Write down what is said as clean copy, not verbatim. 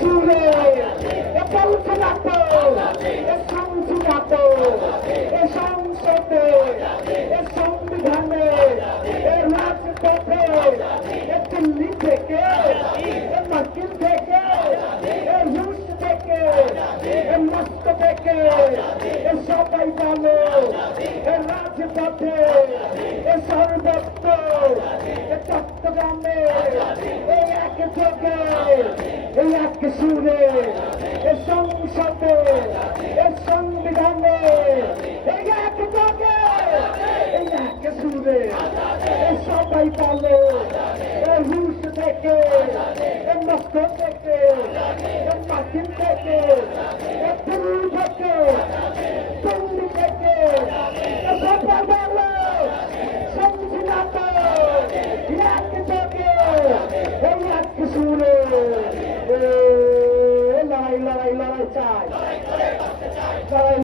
সুরে বলছে না তো শুনছি না তো সংসদে সংবিধানে রাজপথে দিল্লি থেকে মার্কিন থেকে রুশ থেকে মস্কো থেকে সবাই বলো রাজপথে সর্বত্র চট্টগ্রামে এই এক যোগে এই এক সুরে সংসদে সংবিধানে এই এক যোগে এই এক সুরে সবাই বলো রুশ থেকে মস্কো থেকে মার্কিন থেকে দিল্লি থেকে দিল্লি থেকে সবাই বলো শুনছি না তো এক যোগে এই এক সুরে লড়াই লড়াই লড়াই চাই লড়াই